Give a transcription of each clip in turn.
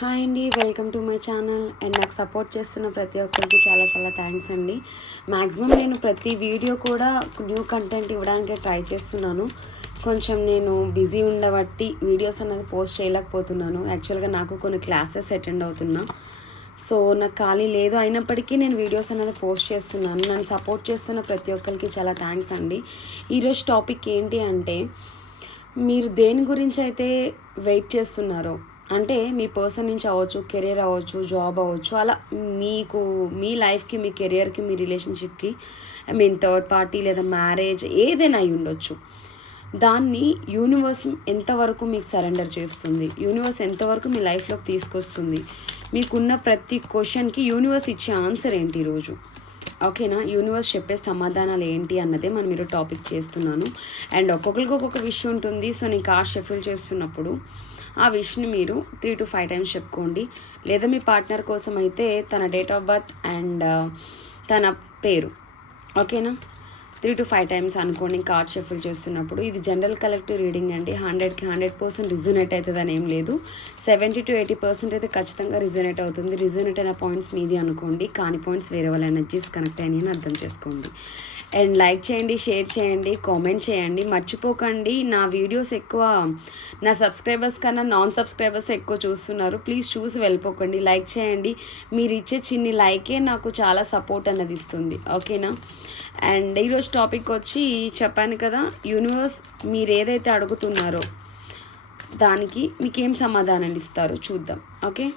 Hi అండి, welcome to my channel. And నాకు support చేస్తున్న ప్రతి ఒక్కరికి చాలా చాలా థ్యాంక్స్ అండి. మ్యాక్సిమం నేను ప్రతి వీడియో కూడా న్యూ కంటెంట్ ఇవ్వడానికి ట్రై చేస్తున్నాను. కొంచెం నేను బిజీ ఉండబట్టి వీడియోస్ అనేది పోస్ట్ చేయలేకపోతున్నాను. యాక్చువల్గా నాకు కొన్ని క్లాసెస్ అటెండ్ అవుతున్నా, సో నాకు ఖాళీ లేదు. అయినప్పటికీ నేను వీడియోస్ అనేది పోస్ట్ చేస్తున్నాను. నన్ను సపోర్ట్ చేస్తున్న ప్రతి ఒక్కరికి చాలా థ్యాంక్స్ అండి. ఈరోజు టాపిక్ ఏంటి అంటే, మీరు దేని గురించి అయితే వెయిట్ చేస్తున్నారో, అంటే మీ పర్సన్ నుంచి అవ్వచ్చు, కెరీర్ అవ్వచ్చు, జాబ్ అవ్వచ్చు, అలా మీకు మీ లైఫ్కి, మీ కెరియర్కి, మీ రిలేషన్షిప్కి, థర్డ్ పార్టీ లేదా మ్యారేజ్ ఏదైనా అయి ఉండొచ్చు. దాన్ని యూనివర్స్ ఎంతవరకు మీకు సరెండర్ చేస్తుంది, యూనివర్స్ ఎంతవరకు మీ లైఫ్లోకి తీసుకొస్తుంది, మీకున్న ప్రతి క్వశ్చన్కి యూనివర్స్ ఇచ్చే ఆన్సర్ ఏంటి ఈరోజు, ఓకేనా? యూనివర్స్ చెప్పే సమాధానాలు ఏంటి అన్నదే మనం మీరు టాపిక్ చేస్తున్నాను. అండ్ ఒక్కొక్కరికి ఒక్కొక్క విష్ ఉంటుంది. సో నేను కార్డ్ షఫిల్ చేస్తున్నప్పుడు ఆ విష్ని మీరు 3 to 5 టైమ్స్ చెప్పుకోండి. లేదా మీ పార్ట్నర్ కోసం అయితే తన డేట్ ఆఫ్ బర్త్ అండ్ తన పేరు, ఓకేనా? 3 to 5 టైమ్స్ అనుకోండి కార్డ్ షఫిల్ చేస్తున్నప్పుడు. ఇది జనరల్ కలెక్టివ్ రీడింగ్ అండి. 100కి 100% రిజోనేట్ అవుతుంది అని ఏం లేదు. 70 to 80% అయితే ఖచ్చితంగా రిజోనేట్ అవుతుంది. రిజోనేట్ అయిన పాయింట్స్ మీది అనుకోండి, కాని పాయింట్స్ వేరే వాళ్ళ ఎనర్జీస్ కనెక్ట్ అయినాయి అని అర్థం చేసుకోండి. అండ్ లైక్ చేయండి, షేర్ చేయండి, కామెంట్ చేయండి. మర్చిపోకండి, నా వీడియోస్ ఎక్కువ నా సబ్స్క్రైబర్స్ కన్నా నాన్ సబ్స్క్రైబర్స్ ఎక్కువ చూస్తున్నారు. ప్లీజ్ చూసి వెళ్ళిపోకండి, లైక్ చేయండి. మీరు ఇచ్చే చిన్ని లైకే నాకు చాలా సపోర్ట్ అన్నది ఇస్తుంది, ఓకేనా? అండ్ ఈరోజు టాపిక్ వచ్చి చెప్పాను కదా, యూనివర్స్ మీరు ఏదైతే అడుగుతున్నారో దానికి మీకేం సమాధానాలు ఇస్తారో చూద్దాం, ఓకే?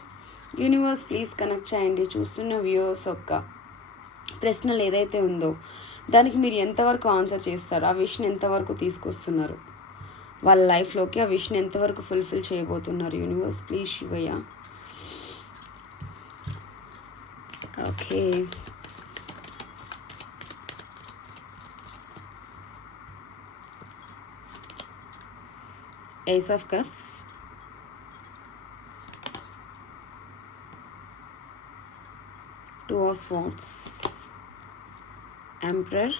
యూనివర్స్ ప్లీజ్ కనెక్ట్ చేయండి. చూస్తున్న వ్యూవర్స్ యొక్క ప్రశ్నలు ఏదైతే ఉందో దానికి మీరు ఎంతవరకు ఆన్సర్ చేస్తారు, ఆ విష్ని ఎంతవరకు తీసుకొస్తున్నారు వాళ్ళ లైఫ్లోకి, ఆ విష్ని ఎంతవరకు ఫుల్ఫిల్ చేయబోతున్నారు. Universe please Shivayya. Okay, Ace of Cups, Two of Swords, Emperor,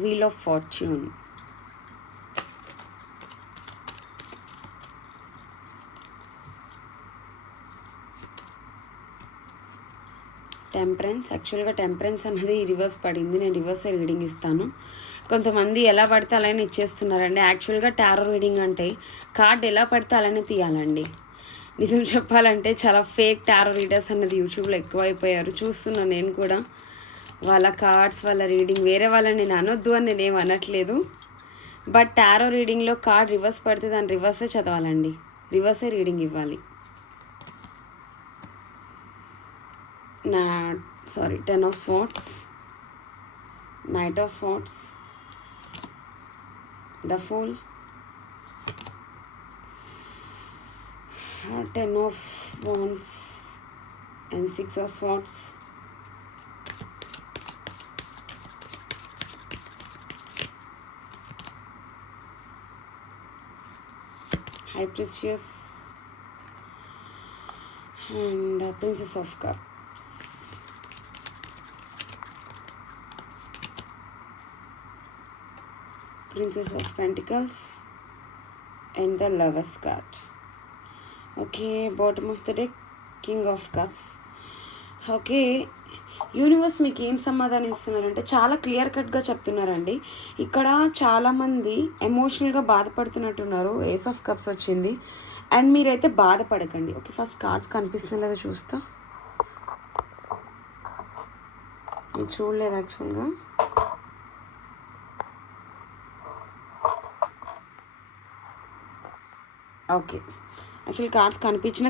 Wheel of Fortune. Temperance. యాక్చువల్గా టెంపరెన్స్ అనేది రివర్స్ పడింది. నేను రివర్స్ రీడింగ్ ఇస్తాను. కొంతమంది ఎలా పడితే అలానే ఇచ్చేస్తున్నారండి. యాక్చువల్గా టారో రీడింగ్ అంటే కార్డ్ ఎలా పడితే అలానే తీయాలండి. నిజం చెప్పాలంటే చాలా ఫేక్ టారో రీడర్స్ అన్నది యూట్యూబ్లో ఎక్కువైపోయారు. చూస్తున్నాను నేను కూడా. వాళ్ళ కార్డ్స్, వాళ్ళ రీడింగ్ వేరే వాళ్ళని నేను అనొద్దు అని నేనేం అనట్లేదు. బట్ టారో రీడింగ్లో కార్డ్ రివర్స్ పడితే దాన్ని రివర్సే చదవాలండి, రివర్సే రీడింగ్ ఇవ్వాలి. Ten of Swords, Knight of Swords, the Fool, Ten of Wands and Six of Swords, High Priestess and Princess of Cups. Princess of Pentacles and the Lover's card. Okay, bottom of the deck, King of Cups. Okay, universe మీకు ఏం సమాధానం ఇస్తున్నారంటే చాలా clear కట్గా చెప్తున్నారండి. ఇక్కడ చాలామంది ఎమోషనల్గా బాధపడుతున్నట్టున్నారు. ఏస్ ఆఫ్ కప్స్ వచ్చింది. అండ్ మీరైతే బాధపడకండి. ఓకే, ఫస్ట్ కార్డ్స్ కనిపిస్తున్నాయి లేదా చూస్తా. నేను చూడలేదు యాక్చువల్గా. ఓకే, యాక్చువల్ కార్డ్స్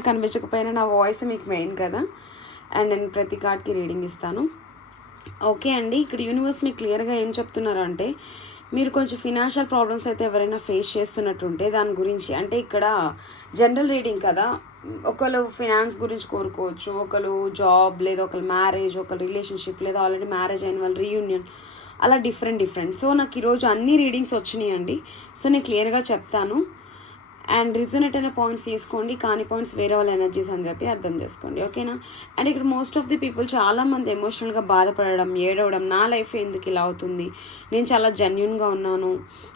కనిపించకపోయినా నా వాయిస్ మీకు మెయిన్ కదా. అండ్ నేను ప్రతి కార్డ్కి రీడింగ్ ఇస్తాను. ఓకే అండి, ఇక్కడ యూనివర్స్ మీకు క్లియర్గా ఏం చెప్తున్నారు అంటే, మీరు కొంచెం ఫినాన్షియల్ ప్రాబ్లమ్స్ అయితే ఎవరైనా ఫేస్ చేస్తున్నట్టుంటే దాని గురించి, అంటే ఇక్కడ జనరల్ రీడింగ్ కదా, ఒకరు ఫినాన్స్ గురించి కోరుకోవచ్చు, ఒకరు జాబ్, లేదా ఒకరు మ్యారేజ్, ఒకరు రిలేషన్షిప్, లేదా ఆల్రెడీ మ్యారేజ్ అయిన వాళ్ళు రీయూనియన్, అలా డిఫరెంట్. సో నాకు ఈరోజు అన్ని రీడింగ్స్ వచ్చినాయి అండి. సో నేను క్లియర్గా చెప్తాను. అండ్ రిజనేట్ అయిన పాయింట్స్ తీసుకోండి, కాని పాయింట్స్ వేరే వాళ్ళ ఎనర్జీస్ అని చెప్పి అర్థం చేసుకోండి. ఓకేనా. అండ్ ఇక్కడ మోస్ట్ ఆఫ్ ది పీపుల్ చాలామంది ఎమోషనల్గా బాధపడడం, ఏడవడం, నా లైఫ్ ఎందుకు ఇలా అవుతుంది, నేను చాలా జెన్యున్గా ఉన్నాను,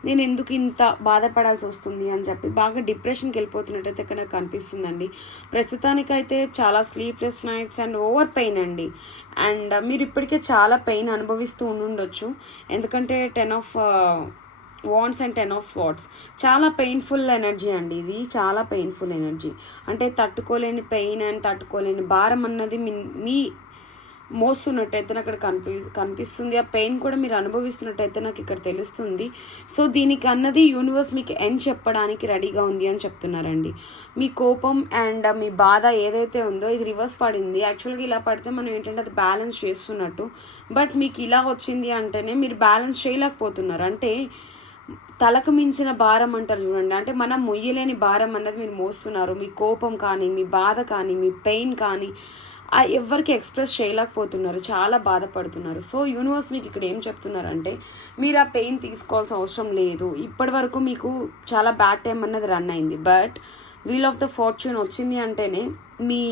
నేను ఎందుకు ఇంత బాధపడాల్సి వస్తుంది అని చెప్పి బాగా డిప్రెషన్కి వెళ్ళిపోతున్నట్టయితే ఇక్కడ నాకు కనిపిస్తుందండి. ప్రస్తుతానికైతే చాలా sleepless nights and over pain అండి. అండ్ మీరు ఇప్పటికే చాలా పెయిన్ అనుభవిస్తూ ఉండుండొచ్చు, ఎందుకంటే 10 of wands and 10 of swords చాలా పెయిన్ఫుల్ ఎనర్జీ అండి. ఇది చాలా పెయిన్ఫుల్ ఎనర్జీ, అంటే తట్టుకోలేని పెయిన్ అండ్ తట్టుకోలేని భారం అన్నది మీ మోస్తున్నట్టయితే నాకు అక్కడ కనిపిస్తుంది. ఆ పెయిన్ కూడా మీరు అనుభవిస్తున్నట్టయితే నాకు ఇక్కడ తెలుస్తుంది. సో దీనికి అన్నది యూనివర్స్ మీకు ఎండ్ చెప్పడానికి రెడీగా ఉంది అని చెప్తున్నారండి. మీ కోపం అండ్ మీ బాధ ఏదైతే ఉందో ఇది రివర్స్ పడింది. యాక్చువల్గా ఇలా పడితే మనం ఏంటంటే అది బ్యాలెన్స్ చేస్తున్నట్టు, బట్ మీకు ఇలా వచ్చింది అంటేనే మీరు బ్యాలెన్స్ చేయలేకపోతున్నారు. అంటే తలకు మించిన భారం అంటారు చూడండి, అంటే మనం మొయ్యలేని భారం అన్నది మీరు మోస్తున్నారు. మీ కోపం కానీ, మీ బాధ కానీ, మీ పెయిన్ కానీ ఎవరికి ఎక్స్ప్రెస్ చేయలేకపోతున్నారు, చాలా బాధపడుతున్నారు. సో యూనివర్స్ మీకు ఇక్కడ ఏం చెప్తున్నారంటే మీరు ఆ పెయిన్ తీసుకోవాల్సిన అవసరం లేదు. ఇప్పటి వరకు మీకు చాలా బ్యాడ్ టైం అన్నది రన్ అయింది, but wheel of the fortune వచ్చింది అంటేనే మీ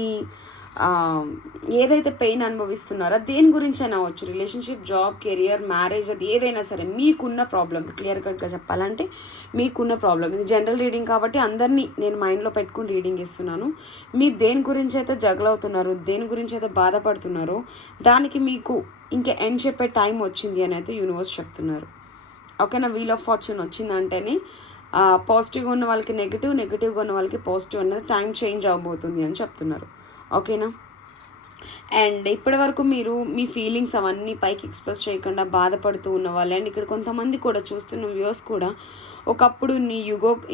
ఏదైతే పెయిన్ అనుభవిస్తున్నారో దేని గురించి అయినా అవ్వచ్చు, రిలేషన్షిప్, జాబ్, కెరియర్, మ్యారేజ్, అది ఏదైనా సరే మీకున్న ప్రాబ్లం, క్లియర్ కట్గా చెప్పాలంటే మీకున్న ప్రాబ్లం. ఇది జనరల్ రీడింగ్ కాబట్టి అందరినీ నేను మైండ్లో పెట్టుకుని రీడింగ్ ఇస్తున్నాను. మీరు దేని గురించి అయితే జగలవుతున్నారో, దేని గురించి అయితే బాధపడుతున్నారో దానికి మీకు ఇంకా ఎండ్ చెప్పే టైం వచ్చింది అని అయితే యూనివర్స్ చెప్తున్నారు. ఓకేనా. వీల్ ఆఫ్ ఫార్చ్యూన్ వచ్చిందంటేనే పాజిటివ్గా ఉన్న వాళ్ళకి నెగిటివ్, నెగిటివ్గా ఉన్న వాళ్ళకి పాజిటివ్ అన్నది టైం చేంజ్ అవబోతుంది అని చెప్తున్నారు. ఓకేనా. అండ్ ఇప్పటి వరకు మీరు మీ ఫీలింగ్స్ అవన్నీ పైకి ఎక్స్ప్రెస్ చేయకుండా బాధపడుతూ ఉన్న వాళ్ళు, అండ్ ఇక్కడ కొంతమంది కూడా చూస్తున్న వ్యూస్ కూడా ఒకప్పుడు నీ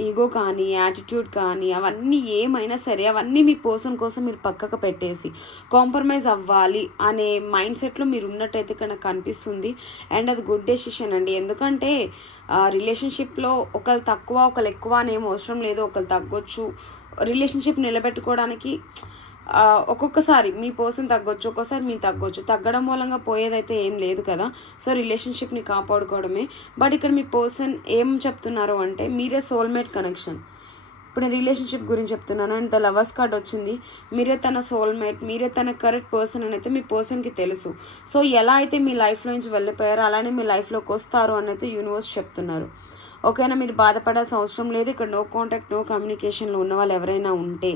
ఈగో కానీ, యాటిట్యూడ్ కానీ, అవన్నీ ఏమైనా సరే అవన్నీ మీ పర్సన్ కోసం మీరు పక్కకు పెట్టేసి కాంప్రమైజ్ అవ్వాలి అనే మైండ్ సెట్లో మీరు ఉన్నట్టయితే ఇక్కడ నాకు కనిపిస్తుంది. అండ్ అది గుడ్ డెసిషన్ అండి, ఎందుకంటే రిలేషన్షిప్లో ఒకళ్ళు తక్కువ ఒకళ్ళు ఎక్కువ అనేం అవసరం లేదు. ఒకళ్ళు తగ్గొచ్చు, రిలేషన్షిప్ నిలబెట్టుకోవడానికి ఒక్కొక్కసారి మీ పర్సన్ తగ్గొచ్చు, ఒక్కోసారి మీరు తగ్గొచ్చు. తగ్గడం మూలంగా పోయేదైతే ఏం లేదు కదా. సో రిలేషన్షిప్ని కాపాడుకోవడమే. బట్ ఇక్కడ మీ పర్సన్ ఏం చెప్తున్నారు అంటే మీరే సోల్మేట్ కనెక్షన్. ఇప్పుడు నేను రిలేషన్షిప్ గురించి చెప్తున్నాను అండ్ ద లవర్స్ కార్డ్ వచ్చింది. మీరే తన సోల్మేట్, మీరే తన కరెక్ట్ పర్సన్ అని అయితే మీ పర్సన్కి తెలుసు. సో ఎలా అయితే మీ లైఫ్లో నుంచి వెళ్ళిపోయారో అలానే మీ లైఫ్లోకి వస్తారు అని అయితే యూనివర్స్ చెప్తున్నారు. ఓకేనా. మీరు బాధపడాల్సిన అవసరం లేదు. ఇక్కడ నో కాంటాక్ట్, నో కమ్యూనికేషన్లో ఉన్న వాళ్ళు ఎవరైనా ఉంటే,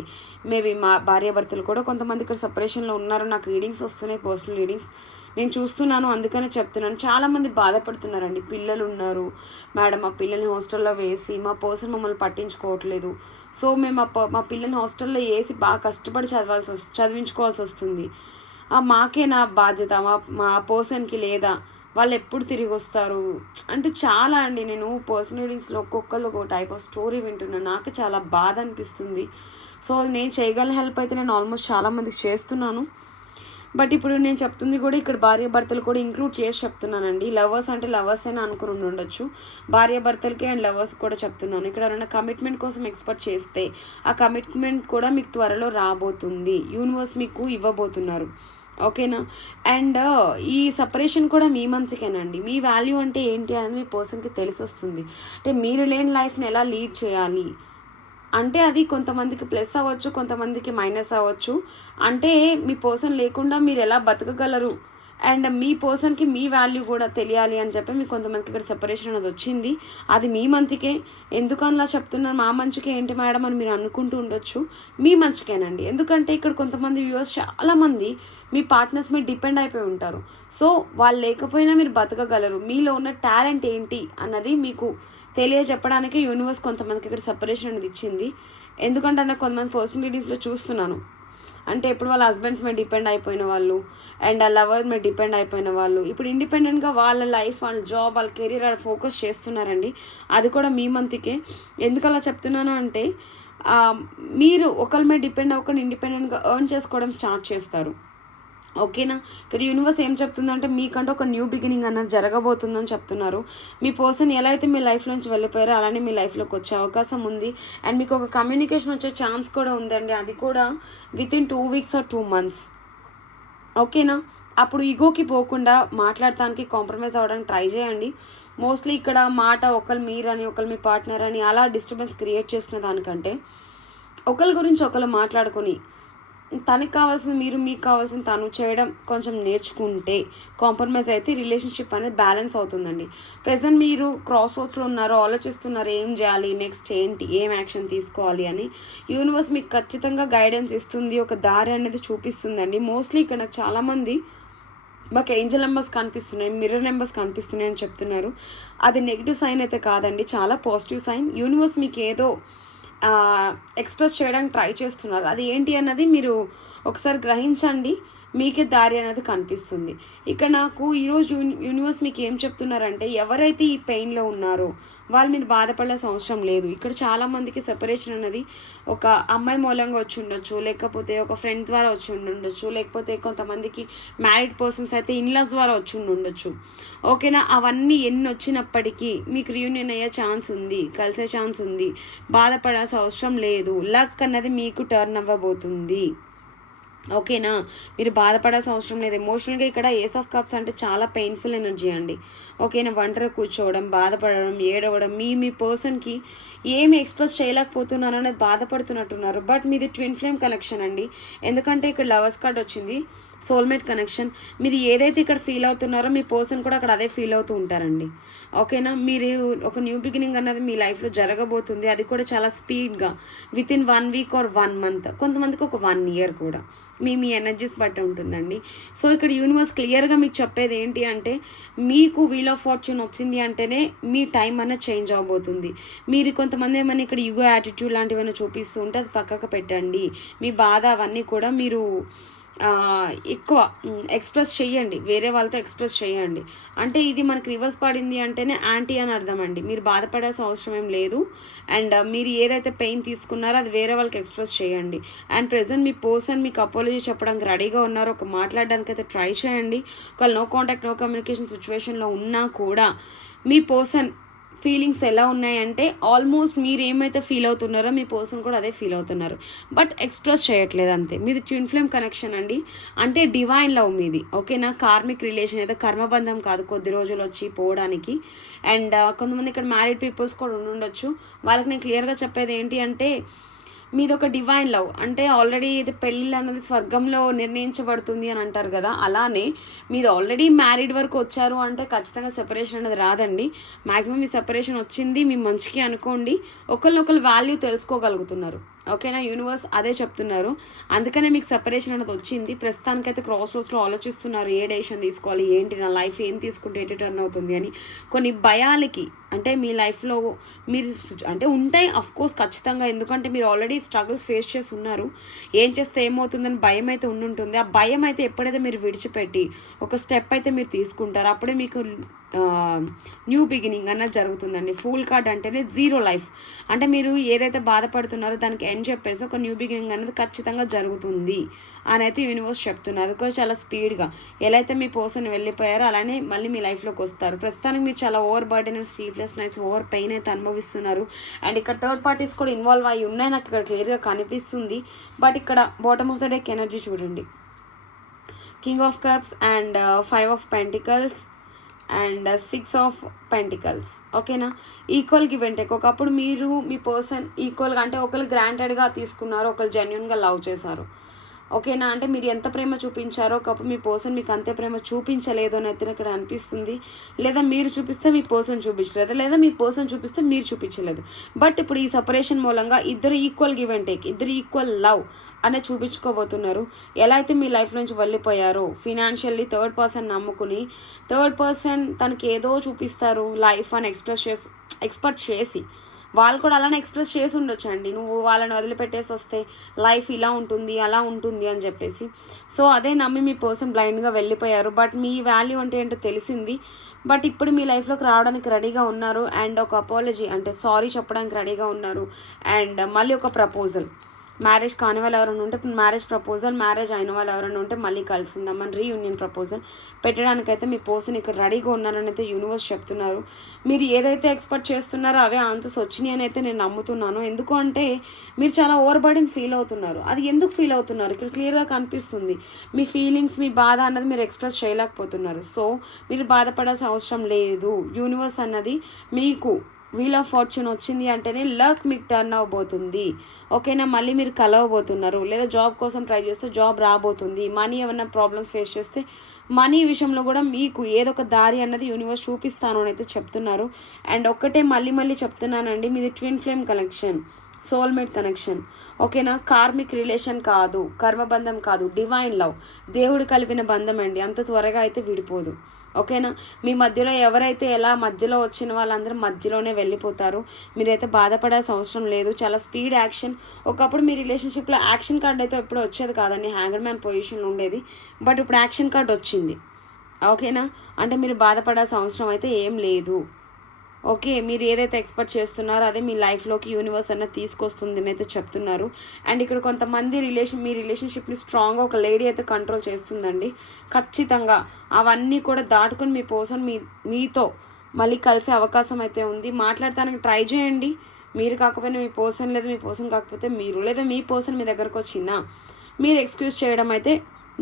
మేబీ మా భార్యాభర్తలు కూడా కొంతమంది ఇక్కడ సపరేషన్లో ఉన్నారు. నాకు రీడింగ్స్ వస్తున్నాయి, పర్సనల్ రీడింగ్స్ నేను చూస్తున్నాను, అందుకనే చెప్తున్నాను. చాలామంది బాధపడుతున్నారండి. పిల్లలు ఉన్నారు మేడం, మా పిల్లల్ని హాస్టల్లో వేసి మా పర్సన్ మమ్మల్ని పట్టించుకోవట్లేదు. సో మేము మా పిల్లల్ని హాస్టల్లో వేసి బాగా కష్టపడి చదివించుకోవాల్సి వస్తుంది. మాకే నా బాధ్యత, మా పర్సన్కి లేదా, వాళ్ళు ఎప్పుడు తిరిగి వస్తారు అంటే చాలా అండి. నేను పర్సనల్ రీడింగ్స్లో ఒక్కొక్కరు ఒక టైప్ ఆఫ్ స్టోరీ వింటున్నాను, నాకు చాలా బాధ అనిపిస్తుంది. సో నేను చేయగల హెల్ప్ అయితే నేను ఆల్మోస్ట్ చాలామందికి చేస్తున్నాను. బట్ ఇప్పుడు నేను చెప్తుంది కూడా ఇక్కడ భార్యాభర్తలు కూడా ఇంక్లూడ్ చేసి చెప్తున్నానండి. లవర్స్ అంటే లవర్స్ అయినా అనుకుని ఉండొచ్చు, భార్యాభర్తలకి అండ్ లవర్స్ కూడా చెప్తున్నాను. ఇక్కడ ఎవరైనా కమిట్మెంట్ కోసం ఎక్స్పెక్ట్ చేస్తే ఆ కమిట్మెంట్ కూడా మీకు త్వరలో రాబోతుంది, యూనివర్స్ మీకు ఇవ్వబోతున్నారు. ఓకేనా. అండ్ ఈ సపరేషన్ కూడా మీ మంచికేనండి. మీ వాల్యూ అంటే ఏంటి అనేది మీ పర్సన్కి తెలిసి వస్తుంది. అంటే మీరు లేని లైఫ్ని ఎలా లీడ్ చేయాలి అంటే అది కొంతమందికి ప్లస్ అవ్వచ్చు, కొంతమందికి మైనస్ అవ్వచ్చు. అంటే మీ పర్సన్ లేకుండా మీరు ఎలా బతకగలరు అండ్ మీ పర్సన్కి మీ వాల్యూ కూడా తెలియాలి అని చెప్పి మీకు కొంతమందికి ఇక్కడ సెపరేషన్ అనేది వచ్చింది. అది మీ మంచికే. ఎందుకు అలా చెప్తున్నారు, మా మంచికే ఏంటి మేడం అని మీరు అనుకుంటూ ఉండొచ్చు. మీ మంచికేనండి. ఎందుకంటే ఇక్కడ కొంతమంది వ్యూవర్స్ చాలామంది మీ పార్ట్నర్స్ మీద డిపెండ్ అయిపోయి ఉంటారు. సో వాళ్ళు లేకపోయినా మీరు బతకగలరు. మీలో ఉన్న టాలెంట్ ఏంటి అన్నది మీకు తెలియజెప్పడానికి యూనివర్స్ కొంతమందికి ఇక్కడ సెపరేషన్ అనేది ఇచ్చింది. ఎందుకంటే నాకు కొంతమంది పర్సనల్ రీడింగ్స్లో చూస్తున్నాను, అంటే ఇప్పుడు వాళ్ళ హస్బెండ్స్ మీద డిపెండ్ అయిపోయిన వాళ్ళు అండ్ ఆ లవర్ మీద డిపెండ్ అయిపోయిన వాళ్ళు ఇప్పుడు ఇండిపెండెంట్గా వాళ్ళ లైఫ్, వాళ్ళ జాబ్, వాళ్ళ కెరీర్ వాళ్ళు ఫోకస్ చేస్తున్నారండి. అది కూడా మీ మంత్కే. ఎందుకు అలా చెప్తున్నాను అంటే మీరు ఒకరి మీద డిపెండ్ అవ్వకుండా ఇండిపెండెంట్గా ఎర్న్ చేసుకోవడం స్టార్ట్ చేస్తారు. ఓకేనా. ఇక్కడ యూనివర్స్ ఏం చెప్తుందంటే మీకంటే ఒక న్యూ బిగినింగ్ అన్నది జరగబోతుందని చెప్తున్నారు. మీ పర్సన్ ఎలా అయితే మీ లైఫ్లోంచి వెళ్ళిపోయారో అలానే మీ లైఫ్లోకి వచ్చే అవకాశం ఉంది. అండ్ మీకు ఒక కమ్యూనికేషన్ వచ్చే ఛాన్స్ కూడా ఉందండి. అది కూడా with in 2 weeks or 2 months. ఓకేనా. అప్పుడు ఈగోకి పోకుండా మాట్లాడటానికి కాంప్రమైజ్ అవ్వడానికి ట్రై చేయండి. మోస్ట్లీ ఇక్కడ మాట ఒకరు మీరని ఒకరు మీ పార్ట్నర్ అని అలా డిస్టర్బెన్స్ క్రియేట్ చేసుకునే దానికంటే ఒకరి గురించి ఒకరు మాట్లాడుకొని తనకి కావాల్సింది మీరు, మీకు కావాల్సింది తను చేయడం కొంచెం నేర్చుకుంటే కాంప్రమైజ్ అయితే రిలేషన్షిప్ అనేది బ్యాలెన్స్ అవుతుందండి. ప్రజెంట్ మీరు క్రాస్ రోడ్స్లో ఉన్నారో, ఆలోచిస్తున్నారు ఏం చేయాలి, నెక్స్ట్ ఏంటి, ఏం యాక్షన్ తీసుకోవాలి అని. యూనివర్స్ మీకు ఖచ్చితంగా గైడెన్స్ ఇస్తుంది, ఒక దారి అనేది చూపిస్తుందండి. మోస్ట్లీ ఇక్కడ నాకు చాలామంది మాకు ఏంజల్ నెంబర్స్ కనిపిస్తున్నాయి, మిర్రర్ నెంబర్స్ కనిపిస్తున్నాయి అని చెప్తున్నారు. అది నెగిటివ్ సైన్ అయితే కాదండి, చాలా పాజిటివ్ సైన్. యూనివర్స్ మీకు ఏదో ఎక్స్ప్రెస్ చేయడానికి ట్రై చేస్తున్నారు. అది ఏంటి అన్నది మీరు ఒకసారి గ్రహించండి, మీకే దారి అనేది కనిపిస్తుంది. ఇక్కడ నాకు ఈరోజు యూనివర్స్ మీకు ఏం చెప్తున్నారంటే, ఎవరైతే ఈ పెయిన్లో ఉన్నారో వాళ్ళు మీరు బాధపడాల్సిన అవసరం లేదు. ఇక్కడ చాలామందికి సెపరేషన్ అనేది ఒక అమ్మాయి మూలంగా వచ్చి ఉండొచ్చు, లేకపోతే ఒక ఫ్రెండ్ ద్వారా వచ్చి ఉండొచ్చు, లేకపోతే కొంతమందికి మ్యారీడ్ పర్సన్స్ అయితే ఇన్లాస్ ద్వారా వచ్చి ఉండొచ్చు. ఓకేనా, అవన్నీ ఎన్ని వచ్చినప్పటికీ మీకు రీయూనియన్ అయ్యే ఛాన్స్ ఉంది, కలిసే ఛాన్స్ ఉంది, బాధపడాల్సిన అవసరం లేదు. లక్ అన్నది మీకు టర్న్ అవ్వబోతుంది. ఓకేనా, మీరు బాధపడాల్సిన అవసరం లేదు. ఎమోషనల్గా ఇక్కడ ఏస్ ఆఫ్ కప్స్ అంటే చాలా పెయిన్ఫుల్ ఎనర్జీ అండి. ఓకేనా, ఒంటరి కూర్చోవడం, బాధపడడం, ఏడవడం, మీ పర్సన్కి ఏమి ఎక్స్ప్రెస్ చేయలేకపోతున్నారు అనేది బాధపడుతున్నట్టున్నారు. బట్ మీది ట్విన్ ఫ్లేమ్ కనెక్షన్ అండి. ఎందుకంటే ఇక్కడ లవర్స్ కార్డ్ వచ్చింది, సోల్మేట్ కనెక్షన్. మీరు ఏదైతే ఇక్కడ ఫీల్ అవుతున్నారో మీ పర్సన్ కూడా అక్కడ అదే ఫీల్ అవుతూ ఉంటారండి. ఓకేనా, మీరు ఒక న్యూ బిగినింగ్ అన్నది మీ లైఫ్లో జరగబోతుంది. అది కూడా చాలా స్పీడ్గా, with in 1 week or 1 month, కొంతమందికి ఒక 1 ఇయర్ కూడా. మీ ఎనర్జీస్ బట్టి ఉంటుందండి. సో ఇక్కడ యూనివర్స్ క్లియర్గా మీకు చెప్పేది ఏంటి అంటే, మీకు వీల్ ఆఫ్ ఫార్చ్యూన్ వచ్చింది అంటేనే మీ టైం అన్నది చేంజ్ అవ్వబోతుంది. మీరు కొంతమంది ఏమైనా ఇక్కడ ఈగో యాటిట్యూడ్ లాంటివన్నీ చూపిస్తూ ఉంటే అది పక్కకు పెట్టండి. మీ బాధ అవన్నీ కూడా మీరు ఎక్కువ ఎక్స్ప్రెస్ చేయండి, వేరే వాళ్ళతో ఎక్స్ప్రెస్ చేయండి. అంటే ఇది మనకి రివర్స్ పడింది అంటేనే యాంటీ అని అర్థం అండి. మీరు బాధపడాల్సిన అవసరం ఏం లేదు. అండ్ మీరు ఏదైతే పెయిన్ తీసుకున్నారో అది వేరే వాళ్ళకి ఎక్స్ప్రెస్ చేయండి. అండ్ ప్రెజెంట్ మీ పర్సన్ మీకు అపాలజీ చెప్పడానికి రెడీగా ఉన్నారో, ఒక మాట్లాడడానికి అయితే ట్రై చేయండి. ఒకవేళ నో కాంటాక్ట్, నో కమ్యూనికేషన్ సిచ్యువేషన్లో ఉన్నా కూడా మీ పర్సన్ ఫీలింగ్స్ ఎలా ఉన్నాయంటే, ఆల్మోస్ట్ మీరు ఏమైతే ఫీల్ అవుతున్నారో మీ పర్సన్ కూడా అదే ఫీల్ అవుతున్నారు, బట్ ఎక్స్ప్రెస్ చేయట్లేదు అంతే. మీది ట్విన్ ఫ్లేమ్ కనెక్షన్ అండి, అంటే డివైన్ లవ్ మీది. ఓకేనా, కార్మిక్ రిలేషన్ అయితే కర్మబంధం కాదు, కొద్ది రోజులు వచ్చి పోవడానికి. అండ్ కొంతమంది ఇక్కడ మ్యారీడ్ పీపుల్స్ కూడా ఉండొచ్చు. వాళ్ళకి నేను క్లియర్గా చెప్పేది ఏంటి అంటే, మీది ఒక డివైన్ లవ్, అంటే ఆల్రెడీ ఇది పెళ్ళి అన్నది స్వర్గంలో నిర్ణయించబడుతుంది అని అంటారు కదా, అలానే మీది ఆల్రెడీ మ్యారీడ్ వరకు వచ్చారు అంటే ఖచ్చితంగా సెపరేషన్ అనేది రాదండి. మ్యాక్సిమం మీ సెపరేషన్ వచ్చింది మీ మంచికి అనుకోండి, ఒకరినొకరు వాల్యూ తెలుసుకోగలుగుతున్నారు. ఓకేనా, యూనివర్స్ అదే చెప్తున్నారు. అందుకనే మీకు సెపరేషన్ అనేది వచ్చింది. ప్రస్తుతానికైతే క్రాస్ రోడ్స్లో ఆలోచిస్తున్నారు, ఏ డెసిషన్ తీసుకోవాలి, ఏంటి నా లైఫ్ ఏం తీసుకుంటే ఎటు టర్న్ అవుతుంది అని. కొన్ని భయాలకి, అంటే మీ లైఫ్లో మీరు అంటే ఉంటాయి అఫ్కోర్స్ ఖచ్చితంగా, ఎందుకంటే మీరు ఆల్రెడీ స్ట్రగుల్స్ ఫేస్ చేసి ఉన్నారు. ఏం చేస్తే ఏమవుతుందని భయం అయితే ఉండుంటుంది. ఆ భయం అయితే ఎప్పుడైతే మీరు విడిచిపెట్టి ఒక స్టెప్ అయితే మీరు తీసుకుంటారో అప్పుడే మీకు న్యూ బిగినింగ్ అన్నది జరుగుతుందండి. ఫుల్ కార్డ్ అంటేనే జీరో లైఫ్, అంటే మీరు ఏదైతే బాధపడుతున్నారో దానికి ఎండ్ చెప్పేసి ఒక న్యూ బిగినింగ్ అనేది ఖచ్చితంగా జరుగుతుంది అని అయితే యూనివర్స్ చెప్తున్నారు. అది కూడా చాలా స్పీడ్గా. ఎలా అయితే మీ పర్సన్ వెళ్ళిపోయారో అలానే మళ్ళీ మీ లైఫ్లోకి వస్తారు. ప్రస్తుతానికి మీరు చాలా over burden, sleepless nights, over pain అయితే అనుభవిస్తున్నారు. అండ్ ఇక్కడ థర్డ్ పార్టీస్ కూడా ఇన్వాల్వ్ అయ్యి ఉన్నాయి, నాకు ఇక్కడ క్లియర్గా కనిపిస్తుంది. బట్ ఇక్కడ bottom of the deck energy చూడండి, king of cups and 5 of pentacles and 6 of pentacles. ఓకేనా, ఈక్వల్ గివ్ అండ్ టేక్. ఒకప్పుడు మీరు మీ పర్సన్ ఈక్వల్గా, అంటే ఒకరు గ్రాంటెడ్గా తీసుకున్నారు, ఒకరు జెన్యున్గా లవ్ చేశారు. ఓకేనా, అంటే మీరు ఎంత ప్రేమ చూపించారో ఒకప్పుడు మీ పర్సన్ మీకు అంతే ప్రేమ చూపించలేదు అని అయితే ఇక్కడ అనిపిస్తుంది. లేదా మీరు చూపిస్తే మీ పర్సన్ చూపించలేదు, లేదా మీ పర్సన్ చూపిస్తే మీరు చూపించలేదు. బట్ ఇప్పుడు ఈ సపరేషన్ మూలంగా ఇద్దరు ఈక్వల్ గివ్ అండ్ టేక్, ఇద్దరు ఈక్వల్ లవ్ అనే చూపించుకోబోతున్నారు. ఎలా అయితే మీ లైఫ్ నుంచి వెళ్ళిపోయారో ఫినాన్షియల్లీ థర్డ్ పర్సన్ నమ్ముకుని, థర్డ్ పర్సన్ తనకి ఏదో చూపిస్తారు లైఫ్ అని ఎక్స్పెక్ట్ చేసి వాళ్ళు కూడా అలానే ఎక్స్ప్రెస్ చేసి ఉండొచ్చు అండి. నువ్వు వాళ్ళని వదిలిపెట్టేసి వస్తే లైఫ్ ఇలా ఉంటుంది అలా ఉంటుంది అని చెప్పేసి. సో అదే నమ్మి మీ పర్సన్ బ్లైండ్గా వెళ్ళిపోయారు. బట్ మీ వాల్యూ అంటే ఏంటో తెలిసింది. బట్ ఇప్పుడు మీ లైఫ్లోకి రావడానికి రెడీగా ఉన్నారు. అండ్ ఒక అపాలజీ అంటే సారీ చెప్పడానికి రెడీగా ఉన్నారు. అండ్ మళ్ళీ ఒక ప్రపోజల్, మ్యారేజ్ కాని వాళ్ళు ఎవరైనా ఉంటే మ్యారేజ్ ప్రపోజల్, మ్యారేజ్ అయిన వాళ్ళు ఎవరైనా ఉంటే మళ్ళీ కలిసిందామని రీయూనియన్ ప్రపోజల్ పెట్టడానికైతే మీ పర్సన్ ఇక్కడ రెడీగా ఉన్నారని అయితే యూనివర్స్ చెప్తున్నారు. మీరు ఏదైతే ఎక్స్పెక్ట్ చేస్తున్నారో అవే ఆన్సర్స్ వచ్చినాయి అని అయితే నేను నమ్ముతున్నాను. ఎందుకు అంటే మీరు చాలా ఓవర్బర్డెన్ ఫీల్ అవుతున్నారు. అది ఎందుకు ఫీల్ అవుతున్నారు ఇక్కడ క్లియర్గా కనిపిస్తుంది. మీ ఫీలింగ్స్, మీ బాధ అన్నది మీరు ఎక్స్ప్రెస్ చేయలేకపోతున్నారు. సో మీరు బాధపడాల్సిన అవసరం లేదు. యూనివర్స్ అన్నది మీకు వీల్ ఆఫ్ ఫార్చ్యూన్ వచ్చింది అంటేనే లక్ మీకు టర్న్ అవ్వబోతుంది. ఓకేనా, మళ్ళీ మీరు కలవబోతున్నారు. లేదా జాబ్ కోసం ట్రై చేస్తే జాబ్ రాబోతుంది. మనీ ఏమైనా ప్రాబ్లమ్స్ ఫేస్ చేస్తే మనీ విషయంలో కూడా మీకు ఏదో ఒక దారి అన్నది యూనివర్స్ చూపిస్తాను అని అయితే చెప్తున్నారు. అండ్ ఒక్కటే మళ్ళీ చెప్తున్నానండి, మీది twin flame connection, soulmate connection. ఓకేనా, కార్మిక్ రిలేషన్ కాదు, కర్మబంధం కాదు, డివైన్ లవ్, దేవుడు కలిపిన బంధం అండి. అంత త్వరగా అయితే విడిపోదు. ఓకేనా, మీ మధ్యలో ఎవరైతే ఎలా మధ్యలో వచ్చిన వాళ్ళందరూ మధ్యలోనే వెళ్ళిపోతారు. మీరైతే బాధపడాల్సిన అవసరం లేదు. చాలా స్పీడ్ యాక్షన్. ఒకప్పుడు మీ రిలేషన్షిప్లో యాక్షన్ కార్డ్ అయితే ఎప్పుడు వచ్చేది కాదండి, హ్యాంగర్ మ్యాన్ పొజిషన్లో ఉండేది. బట్ ఇప్పుడు యాక్షన్ కార్డ్ వచ్చింది. ఓకేనా, అంటే మీరు బాధపడాల్సిన అవసరం అయితే ఏం లేదు. ఓకే, మీరు ఏదైతే ఎక్స్పెక్ట్ చేస్తున్నారో అదే మీ లైఫ్లోకి యూనివర్స్ అన్నది తీసుకొస్తుంది అని అయితే చెప్తున్నారు. అండ్ ఇక్కడ కొంతమంది మీ రిలేషన్షిప్ని స్ట్రాంగ్గా ఒక లేడీ అయితే కంట్రోల్ చేస్తుందండి. ఖచ్చితంగా అవన్నీ కూడా దాటుకొని మీ పర్సన్ మీతో మళ్ళీ కలిసే అవకాశం అయితే ఉంది. మాట్లాడటానికి ట్రై చేయండి. మీరు కాకపోయినా మీ పర్సన్, లేదా మీ పర్సన్ కాకపోతే మీరు, లేదా మీ పర్సన్ మీ దగ్గరకు వచ్చినా మీరు ఎక్స్క్యూజ్ చేయడం అయితే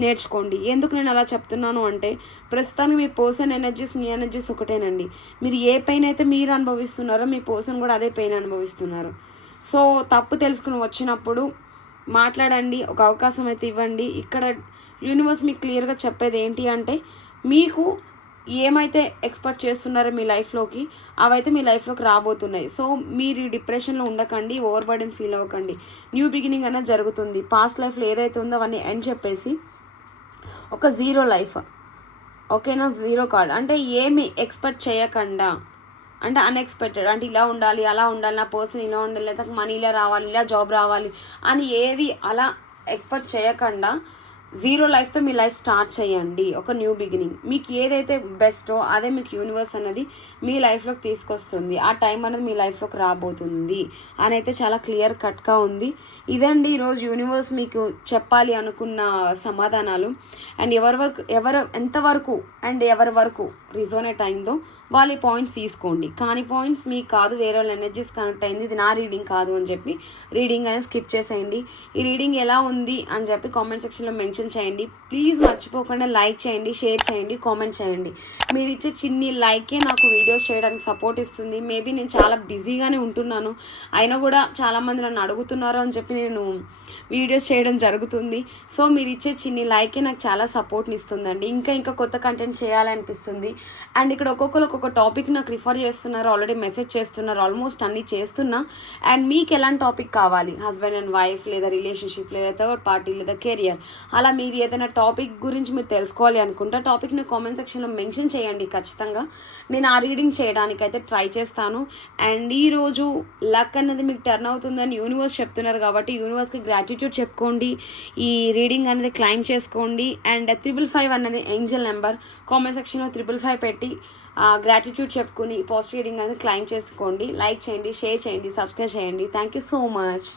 నేర్చుకోండి. ఎందుకు నేను అలా చెప్తున్నాను అంటే ప్రస్తుతానికి మీ పర్సన్ ఎనర్జీస్, మీ ఎనర్జీస్ ఒకటేనండి. మీరు ఏ పెయిన్ అయితే మీరు అనుభవిస్తున్నారో మీ పర్సన్ కూడా అదే పెయిన్ అనుభవిస్తున్నారు. సో తప్పు తెలుసుకుని వచ్చినప్పుడు మాట్లాడండి, ఒక అవకాశం అయితే ఇవ్వండి. ఇక్కడ యూనివర్స్ మీకు క్లియర్గా చెప్పేది ఏంటి అంటే మీకు ఏమైతే ఎక్స్పెక్ట్ చేస్తున్నారో మీ లైఫ్లోకి అవైతే మీ లైఫ్లోకి రాబోతున్నాయి. సో మీరు డిప్రెషన్లో ఉండకండి, ఓవర్ బర్డెన్ ఫీల్ అవ్వకండి. న్యూ బిగినింగ్ అనేది జరుగుతుంది. పాస్ట్ లైఫ్లో ఏదైతే ఉందో అవన్నీ ఎండ్ చెప్పేసి ఒక జీరో లైఫ్. ఓకేనా, జీరో కార్డ్ అంటే ఏమి ఎక్స్పెక్ట్ చేయకుండా, అంటే అన్ఎక్స్పెక్టెడ్, అంటే ఇలా ఉండాలి, అలా ఉండాలి, నా పర్సన్ ఇలా ఉండాలి, లేదా మనీ ఇలా రావాలి, ఇలా జాబ్ రావాలి అని ఏది అలా ఎక్స్పెక్ట్ చేయకుండా జీరో లైఫ్తో మీ లైఫ్ స్టార్ట్ చేయండి. ఒక న్యూ బిగినింగ్. మీకు ఏదైతే బెస్టో అదే మీకు యూనివర్స్ అనేది మీ లైఫ్లోకి తీసుకొస్తుంది. ఆ టైం అనేది మీ లైఫ్లోకి రాబోతుంది అని అయితే చాలా క్లియర్ కట్గా ఉంది. ఇదండి ఈరోజు యూనివర్స్ మీకు చెప్పాలి అనుకున్న సమాధానాలు. అండ్ ఎంతవరకు అండ్ ఎవరి వరకు రిజోనేట్ అయిందో వాళ్ళ పాయింట్స్ తీసుకోండి. కానీ పాయింట్స్ మీకు కాదు, వేరే వాళ్ళ ఎనర్జీస్ కనెక్ట్ అయింది, ఇది నా రీడింగ్ కాదు అని చెప్పి రీడింగ్ అనేది స్కిప్ చేసేయండి. ఈ రీడింగ్ ఎలా ఉంది అని చెప్పి కామెంట్ సెక్షన్లో మెన్షన్ చేయండి. ప్లీజ్ మర్చిపోకుండా లైక్ చేయండి, షేర్ చేయండి, కామెంట్ చేయండి. మీరు ఇచ్చే చిన్ని లైకే నాకు వీడియోస్ చేయడానికి సపోర్ట్ ఇస్తుంది. మేబీ నేను చాలా బిజీగానే ఉంటున్నాను, అయినా కూడా చాలామంది నన్ను అడుగుతున్నారు అని చెప్పి నేను వీడియోస్ చేయడం జరుగుతుంది. సో మీరు ఇచ్చే చిన్ని లైకే నాకు చాలా సపోర్ట్ని ఇస్తుందండి. ఇంకా కొత్త కంటెంట్ చేయాలనిపిస్తుంది. అండ్ ఇక్కడ ఒక్కొక్కరు ఒక్కొక్క టాపిక్ నాకు రిఫర్ చేస్తున్నారు, ఆల్రెడీ మెసేజ్ చేస్తున్నారు, ఆల్మోస్ట్ అన్నీ చేస్తున్నా. అండ్ మీకు ఎలాంటి టాపిక్ కావాలి, హస్బెండ్ అండ్ వైఫ్, లేదా రిలేషన్షిప్, లేదా థర్డ్ పార్టీ, లేదా కెరియర్, అలా మీరు ఏదైనా టాపిక్ గురించి మీరు తెలుసుకోవాలి అనుకుంటే టాపిక్ని కామెంట్ సెక్షన్లో మెన్షన్ చేయండి. ఖచ్చితంగా నేను ఆ రీడింగ్ చేయడానికి అయితే ట్రై చేస్తాను. అండ్ ఈరోజు లక్ అనేది మీకు టర్న్ అవుతుందని యూనివర్స్ చెప్తున్నారు కాబట్టి యూనివర్స్కి గ్రాటిట్యూడ్ చెప్పుకోండి. ఈ రీడింగ్ అనేది క్లైమ్ చేసుకోండి. అండ్ 555 అన్నది ఏంజల్ నెంబర్. కామెంట్ సెక్షన్లో 555 పెట్టి గ్రాటిట్యూడ్ చెప్పుకొని పాజిటివ్ రీడింగ్ అనేది క్లైమ్ చేసుకోండి. లైక్ చేయండి, షేర్ చేయండి, సబ్స్క్రైబ్ చేయండి. Thank you so much.